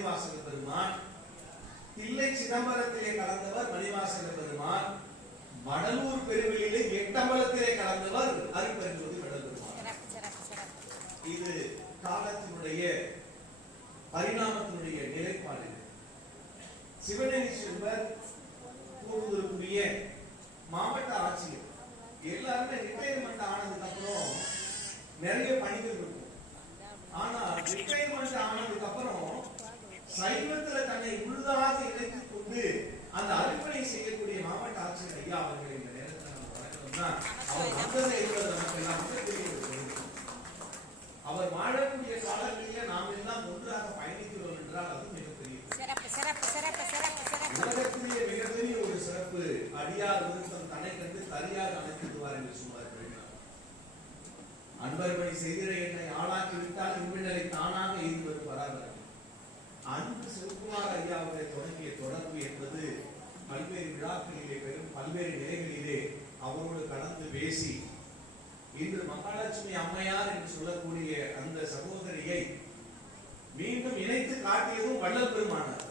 மணிவாசக பெருமான். தில்லை சிதம்பரத்திலே கலந்தவர் மணிவாசக பெருமான். வடலூர் பெருவெளியிலே எட்டம்பலத்திலே கலந்தவர் அருட்பெருஞ்சோதி வள்ளல் பெருமான் இது காலத்தினுடைய பரிணாமத்தினுடைய நிலைப்பாடு. சிவநேரி செல்வர் கூறுவதற்குரிய மாவட்ட ஆட்சியர். எல்லாருமே ரிட்டையர்மெண்ட் ஆன அப்புறம் நிறைய பணிகள் இருக்கும் ஆனா ரிட்டையர்மெண்ட் ஆனதுக்கு அப்புறம் சைவத்துல தன்னை உள்ளதாக இணைத்துக் கொண்டு அந்த அர்ப்பணை செய்யக்கூடிய மாவட்ட ஆட்சியர் ஐயா அவர்கள் இந்த நேரத்தில் நம்ம வணக்கம்னா அவர் வந்ததை என்பது நமக்கு எல்லாம் மிகப்பெரிய ஒரு பெருமை. அவர் வாழக்கூடிய காலங்களிலே நாம் எல்லாம் ஒன்றாக பயணிக்கிறோம் என்றால் அது மிகப்பெரிய உலகத்திலேயே மிகப்பெரிய ஒரு சிறப்பு அடியார் விருத்தம் தன்னை கண்டு தனியாக அணைத்திடுவார் என்று சொன்னார் பெருமாள். அன்பர்பணி செய்கிற என்னை ஆளாக்கி விட்டால் இவ்விடலை தானாக பராபரம் அன்பு சிவகுமார் ஐயாவுடைய தொடங்கிய தொடர்பு என்பது பல்வேறு விழாக்களிலே பெரும் பல்வேறு நிலைகளிலே அவரோடு கலந்து பேசி இன்று மகாலட்சுமி அம்மையார் என்று சொல்லக்கூடிய அந்த சகோதரியை மீண்டும் இணைத்து காட்டியதும் வள்ளல் பெருமானார்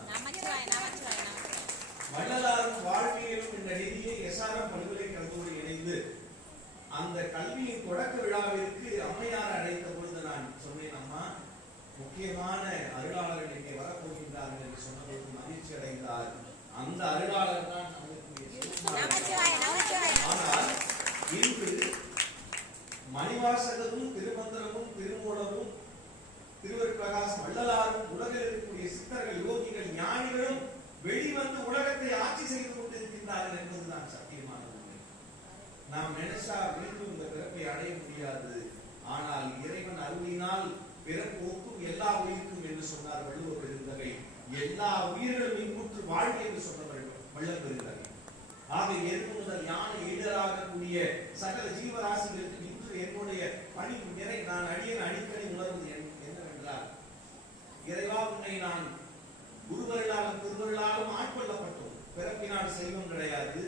வள்ளலாரும் வாழ்வியலும் என்ற நிதியை எஸ்ஆர்எம் பல்கலைக்கழகத்தோடு இணைந்து அந்த கல்வியின் தொடக்க விழாவிற்கு அம்மையார் அழைத்த பொழுது நான் சொன்னேன் அம்மா முக்கியமான அருளாளர்கள் இங்கே வரப்போகின்றார்கள் என்று சொன்னபோது மகிழ்ச்சி அடைந்தார். அந்த அருளாளர் தான் ஆனால் இன்று மணிவாசகரும் திருமந்திரமும் திருமூலமும் திருவருட்பிரகாசம் வள்ளலாரும் உலகில் இருக்கக்கூடிய சித்தர்கள் யோகிகள் ஞானிகளும் வெளிவந்து உலகத்தை ஆட்சி செய்து கொண்டிருக்கின்றார்கள் என்பதுதான் சத்தியமான உண்மை. நாம் நினைச்சா மீண்டும் இந்த பிறப்பை அடைய முடியாது ஆனால் இறைவன் அருளினால் பிறப்பு ஒக்கும் எல்லா உயிருக்கும் என்று சொன்னார் வள்ளுவர் பெருந்தகை எல்லா உயிர்களும் இன்புற்று வாழ்க என்று சொன்னவர் வள்ளல் பெருந்தகை ஆக எருது முதல் யானை ஈடராகக்கூடிய சகல ஜீவராசிகளுக்கு இன்று என்னுடைய பணி நிறை நான் அடியன் அடிக்கடி உணர்வது என்- என்னவென்றால் இறைவா நான் குருவர்களாலும் குருவர்களாலும் ஆட்கொள்ளப்பட்டோம். பிறப்பினால் செல்வம் கிடையாது.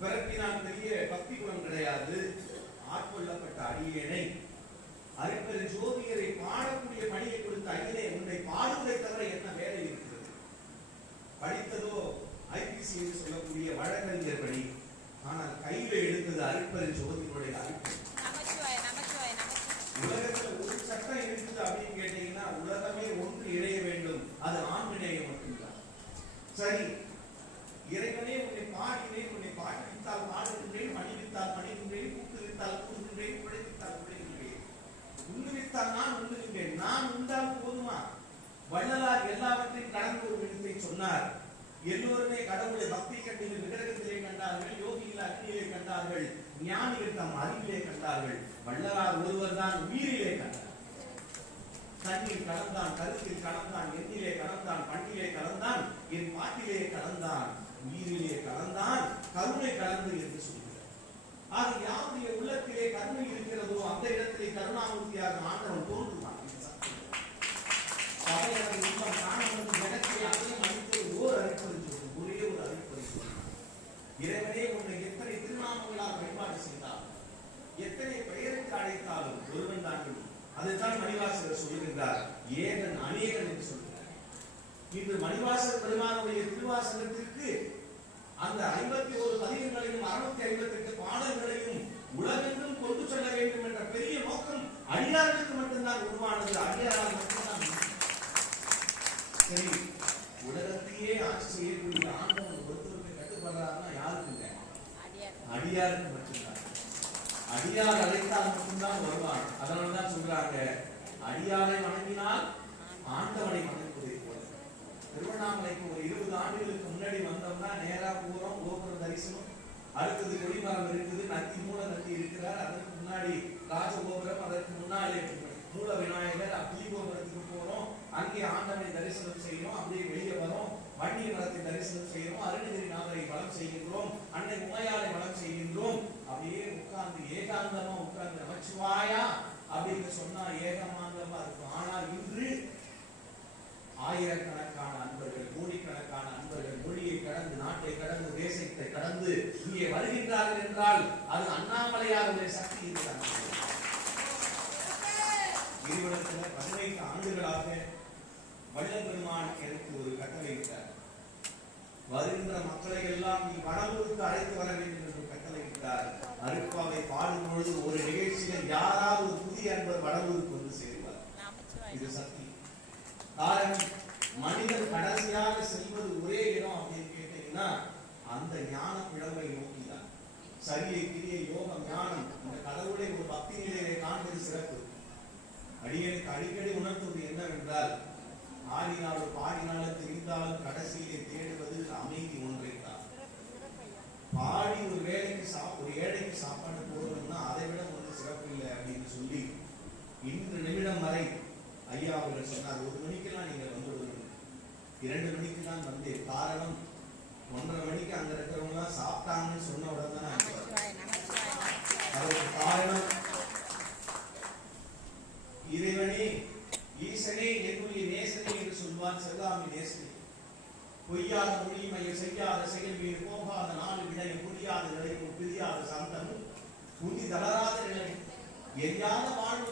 பிறப்பினால் பெரிய பக்தி குணம் கிடையாது. ஆட்கொள்ளப்பட்ட அடியேனை அறிப்பது ஜோதியரை பாடக்கூடிய பணியை கொடுத்த அடியனை உன்னை பாடுவதை தவிர என்ன வேலை இருக்கிறது? படித்ததோ ஐபிசி என்று சொல்லக்கூடிய வழக்கறிஞர் பணி. ஆனால் கையில எடுத்தது அருட்பெரு ஜோதியினுடைய அறிவு நமச்சிவாய நமச்சிவாய நமச்சிவாய உலகத்துல ஒரு சட்டம் இருக்குது அப்படின்னு கேட்டீங்கன்னா உலகமே ஒன்று இணைய வேண்டும் அது ஆண்மினேயம் மட்டும்தான் சரி. இறைவனே உன்னை பாடினேன் உன்னை பாடிவித்தால் பாடுகின்றேன் மணிவித்தால் மணிகின்றேன் கூட்டுவித்தால் கூறுகின்றேன் குழைவித்தால் உழைகின்றேன் உண்ணுவித்தால் நான் உண்ணுகின்றேன் நான் உண்டால் போதுமா? வள்ளலார் எல்லாவற்றையும் கடந்து ஒரு விடுத்தை சொன்னார். எல்லோருமே கடவுளை பக்தி கட்டில் விக்கிரகத்திலே கண்டார்கள் யோகியில் அக்னியிலே கண்டார்கள் ஞானிகள் தம் அறிவிலே கண்டார்கள். வள்ளலார் ஒருவர் தான் உயிரிலே கண்டார். தண்ணீர் கலந்தான் கருத்தில் கலந்தான் எண்ணிலே கலந்தான் பண்ணிலே கலந்தான் என் பாட்டிலே கலந்தான் உயிரிலே கலந்தான் கருணை கலந்து என்று சொல்கிறார். ஆக யாருடைய உள்ளத்திலே கருணை இருக்கிறதோ அந்த இடத்திலே கருணாமூர்த்தியாக ஆண்டவன் தோன்று இது சத்தியம். சபையரது இன்பம் காண வேண்டும் இடத்திலே அதையும் அளிப்பது ஓர் அழைப்பது சொல்லும் ஒரே ஒரு அழைப்பது சொல்லும் இறைவனே உன்னை எத்தனை திருநாமங்களால் வழிபாடு செய்தால் எத்தனை பெயருக்கு அழைத்தாலும் ஒருவன் தான் நீ. அதைத்தான் மணிவாசகர் சொல்லுகின்றார் ஏகன் அநேகன் என்று சொல்கிறார் இன்று மணிவாசகர் பெருமானுடைய திருவாசகத்திற்கு அந்த ஐம்பத்தி ஒரு பதிகங்களையும் அறுநூத்தி ஐம்பத்தி எட்டு பாடல்களையும் உலகெங்கும் கொண்டு செல்ல வேண்டும் என்ற பெரிய நோக்கம் அடியார்களுக்கு மட்டும்தான் உருவானது. அடியாரால் மட்டும்தான். சரி உலகத்தையே ஆட்சி செய்யக்கூடிய ஆண்டவன் ஒருத்தருக்கு கட்டுப்படுறாருன்னா யாருக்குங்க அடியார் அடியாருக்கு. மட்டும்தான். அடியார் அழைத்தால் மட்டும்தான் வருவான் அதனாலதான் சொல்றாங்க அடியாரை வணங்கினால் ஆண்டவனை வணங்குவதை போல திருவண்ணாமலைக்கு ஒரு இருபது ஆண்டுகளுக்கு முன்னாடி வந்தோம்னா நேரா பூரம் கோபுர தரிசனம் அடுத்தது கொடிமரம் இருக்குது நந்தி மூல நந்தி இருக்கிறார். அதற்கு முன்னாடி ராஜகோபுரம் அதற்கு முன்னாடி மூல விநாயகர் அப்படிகோபுரத்துக்கு போறோம். அங்கே ஆண்டனை தரிசனம் செய்யறோம். அப்படியே வெளியே வரோம். வண்டி மரத்தை தரிசனம் செய்கிறோம் அருணகிரிநாதரை வளம் செய்கின்றோம். அன்னை உமையாரை வளம் செய்கின்றோம். அப்படியே உட்கார்ந்து ஏகாந்தமா உட்கார்ந்து நமச்சிவாயா அப்படின்னு சொன்னா ஏகமாந்தமா இருக்கும். ஆனால் ஆயிரக்கணக்கான அன்பர்கள் கோடிக்கணக்கான அன்பர்கள் மொழியை கடந்து நாட்டை கடந்து தேசத்தை கடந்து இங்கே வருகின்றார்கள் என்றால் அது அண்ணாமலையாருடைய சக்தி இருக்கிறாங்க கிரிவலத்துல பதினைந்து ஆண்டுகளாக வள்ளல் பெருமான் வருகின்ற மக்களை எல்லாம் நீ வடலூருக்கு அழைத்து வர வேண்டும் என்று கட்டளையிட்டார் அருப்பாவை பாடும் பொழுது ஒரு நிகழ்ச்சியில் யாராவது புதிய அன்பர் வடலூருக்கு வந்து சேருவார். இது சக்தி காரணம் மனிதன் கடைசியாக செல்வது ஒரே இடம் அப்படின்னு கேட்டீங்கன்னா அந்த ஞான பிளவை நோக்கி தான் சரியை கிரிய யோகம் ஞானம் இந்த கடவுளை ஒரு பக்தி நிலையை காண்பது சிறப்பு. அடியனுக்கு அடிக்கடி உணர்த்துவது என்னவென்றால் ஆடினாலும் பாடினாலும் தெரிந்தாலும் கடைசியிலே தேடுவது அமைதி ஒன்றைத்தான். பாடி ஒரு வேலைக்கு சா ஒரு ஏழைக்கு சாப்பாடு போடணும்னா அதை விட ஒன்று சிறப்பு இல்லை அப்படின்னு சொல்லி இன்று நிமிடம் வரை ஐயா அவர்கள் சொன்னார் ஒரு மணிக்கெல்லாம் நீங்கள் வந்துவிடணும் இரண்டு மணிக்கு தான் வந்தேன். காரணம் ஒன்றரை மணிக்கு அங்க இருக்கிறவங்க சாப்பிட்டாங்கன்னு சொன்ன உடனே தான் அதற்கு காரணம் இறைவனே ஈசனே என்னுடைய நேசனே என்று சொல்வார் செல்லாமி நேசனே. பொய்யாத மொழிமையை செய்யாத செயல் மீது போகாத நாலு வினையும் புரியாத நிலையும் பிரியாத சந்தமும் புதி தளராத நிலை எரியாத வாழ்வு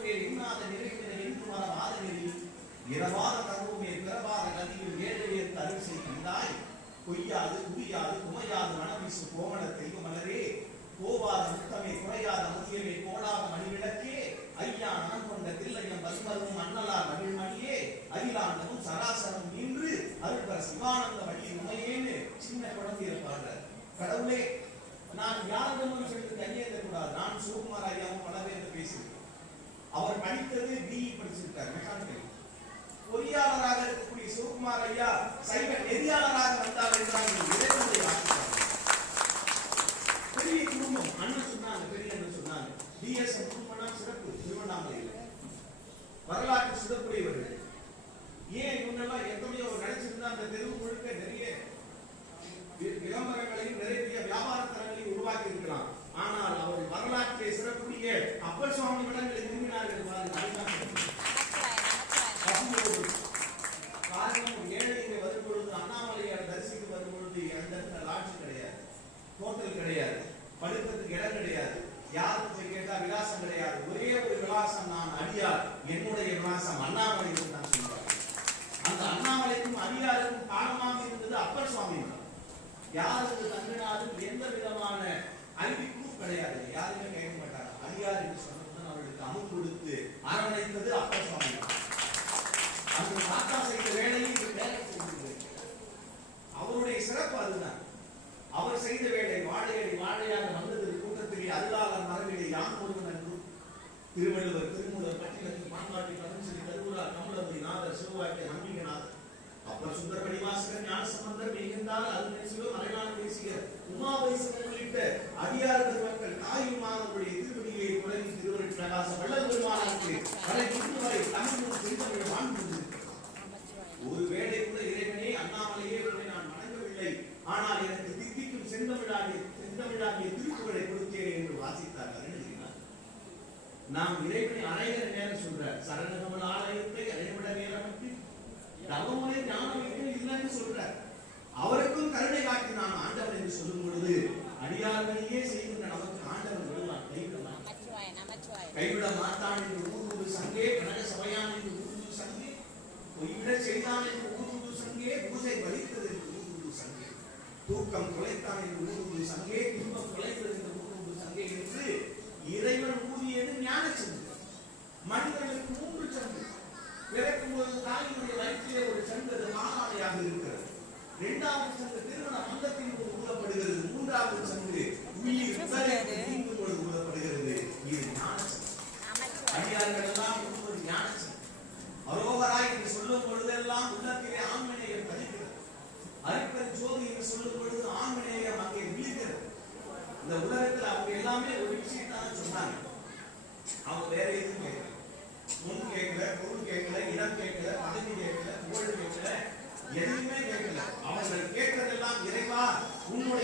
இரவாத கருவுமே பிறவாத கதியும் ஏழையே தருள் செய்கின்றாய். பொய்யாது குவியாது குமையாது மனவீசு கோமண தெய்வ மலரே. போவாத முத்தமே குறையாத முதியமே கோடாத மணிவிளக்கே. ஐயா நான் கொண்ட தில்லையம் பசுமருவும் அண்ணலார் மகிழ்மணியே. அகிலாண்டமும் சராசரம் நின்று அருள்பர சிவானந்த வழி உமையேன்னு சின்ன குழந்தை பாடுறார். கடவுளே நான் யாரிடமும் சென்று கையேந்த கூடாது நான் சிவகுமார் ஐயாவும் பல பேர் பேசியிருக்கேன். அவர் படித்தது பிஇ படிச்சிருக்கார் மெக்கானிக்கல் பொறியாளராக இருக்கக்கூடிய சிவகுமார் ஐயா சைவ நெறியாளராக வந்தார் என்றால் இறைவனுடைய பெரிய குடும்பம் அண்ணன் சொன்னாங்க பெரிய அண்ணன் சொன்னாங்க. டிஎஸ்எம் குடும்பம்னா சிறப்பு திருவண்ணாமலையில். வரலாற்று சிறப்புடையவர்கள். ஏன் இவங்கெல்லாம் எத்தனையோ நினைச்சிருந்தா அந்த தெருவு முழுக்க நிறைய விளம்பரங்களையும் நிறைய வியாபார தரங்களையும் உருவாக்கி இருக்கலாம் ஆனால் அவர் வரலாற்றை சிறப்புடைய அப்பர் சுவாமி விடங்களை விரும்பினார்கள் பாருங்க. அதுதான் சிறப்பு. நமச்சிவாய் நமச்சிவாய் அப்போது காரணம் ஒரு ஏழை இங்கே வரும் பொழுது அண்ணாமலையார் தரிசித்து வரும் பொழுது அந்த இடத்துல லாட்ஜ் கிடையாது ஹோட்டல் கிடையாது படுக்கிறதுக்கு இடம் கிடையாது யாரும் போய் கேட்டா விலாசம் கிடையாது ஒரே ஒரு விலாசம் நான் அடியார் என்னுடைய விலாசம் அண்ணாமலை என்று நான் சொல்வார் அந்த அண்ணாமலைக்கும் அடியாருக்கும் காரணமாக இருந்தது அப்பர் சுவாமி தான். யாருக்கு தங்கினாலும் எந்த விதமான அறிவிப்பும் கிடையாது. யாருமே கேட்க மாட்டாங்க அடியார் என்று சொன்னதுதான் அவர்களுக்கு அமுல் கொடுத்து அரவணைத்தது அப்பர் சுவாமி அந்த தாத்தா செய்த வேலையை வேலை அவருடைய சிறப்பு அதுதான். அவர் செய்த வேலை வாழையடி வாழையாக வந்தது. கூட்டத்திலே அல்லாத மரபிலே யான் ஒருவன் என்றும் திருவள்ளுவர் திரு பட்டினத்தில் பாம்பாட்டி பதஞ்சலி கருவூரார் கமலபுரி நாதர் சிவவாக்கிய நம்பிக்கைநாதர் அப்பர் சுந்தர மணிவாசகர் ஞானசம்பந்தர் மிகுந்தால் அருண் சிவ மலைவான பேசியர் உமாவைசன் உள்ளிட்ட அடியார் பெருமக்கள் தாயுமானவருடைய திருவடியை குலவி திருவருட் பிரகாச வள்ளல் பெருமானாருக்கு வரை இன்று வரை தமிழும் திருத்தமிழ் வாழ்ந்து கொண்டிருக்கிறது நமச்சிவாய் ஒரு வேளை கூட இறைவனே அண்ணாமலையே உன்னை நான் வணங்கவில்லை ஆனால் எனக்கு தித்திக்கும் செந்தமிழாகிய செந்தமிழாகிய திருக்குறளை கொடுத்தேன் என்று வாசித்தார் எழுதினார் நாம் இறைவனை அடைகிற நேரம் சொல்ற சரணகமல் ஆலயத்தை அடைவிட நேரமட்டு தவமுறை ஞானம் எதுவும் இல்லைன்னு சொல்ற அவருக்கும் கருணை காட்டினான் ஆண்டவர் என்று சொல்லும் பொழுது அடியார்களையே செய்கின்ற நமக்கு ஆண்டவன் விடுவான் கைவிட கைவிட மாட்டான் என்று ஊர்வது சங்கே கனக சபையான் என்று ஊர்வது சங்கே பொய்விட செய்தான் என்று ஊர்வது சங்கே பூஜை வலித்தது என்று ஊர்வது சங்கே தூக்கம் குலைத்தான் என்று ஊர்வது சங்கே துன்பம் குலைத்தது என்று ஊர்வது சங்கே என்று இறைவன் ஊதியது ஞான சங்கு மனிதனுக்கு மூன்று சங்கு பிறக்கும் போது தாயினுடைய வயிற்றிலே ஒரு சங்கு அது மாகாணையாக இருக்கிறது. இரண்டாவது சங்கு திருமண மந்தத்தின் போது ஊதப்படுகிறது. மூன்றாவது சங்கு உயிர் தீங்கு போது ஊதப்படுகிறது. இது ஞான சங்கு அடியார்கள் எல்லாம் ஒரு ஞானசன் அரோகரா என்று சொல்லும் பொழுதெல்லாம் உள்ளத்திலே ஆண்மநேயம் பதிக்கிறது. அரிப்பன் ஜோதி என்று சொல்லும் பொழுது ஆண்மநேயம் அங்கே விழுகிறது. இந்த உலகத்தில் அவங்க எல்லாமே ஒரு அவங்க வேற எதுவும் கேட்கல. முன் கேட்கல பொருள் கேட்கல இடம் கேட்கல பதவி கேட்கல புகழ் கேட்கல எதுவுமே கேட்கல. அவங்களுக்கு